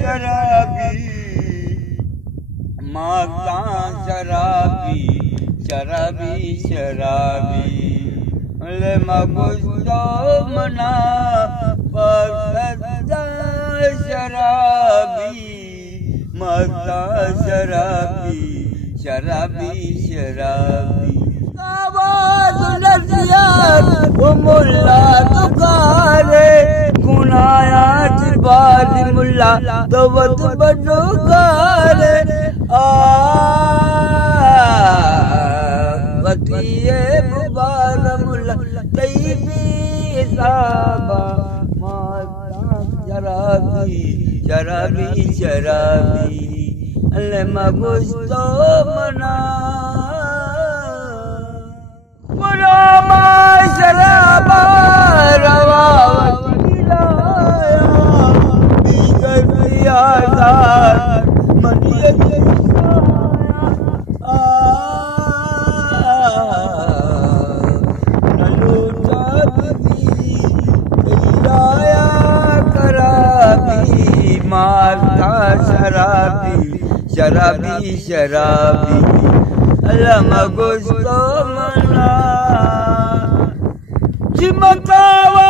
शराबी माता शराबी शराबी शराबी ले मगुस्तो मना पसदा शराबी माता शराबी शराबी शराबी आवाज लसिया वो मुल्ला तुकारे गुनाया बाज मुल्ला दवत बडुकारे वतिये मुबार मुल्ला तैबी साबा माता शराबी शराबी शराबी ले मगुस्तो मना मुरामा शराबा रवावती लाया दीगर पियादार मनियत नलूटा भी लाया कराबी माता शराबी शराबी शराबी लमा गुस्तो मना चिमकावा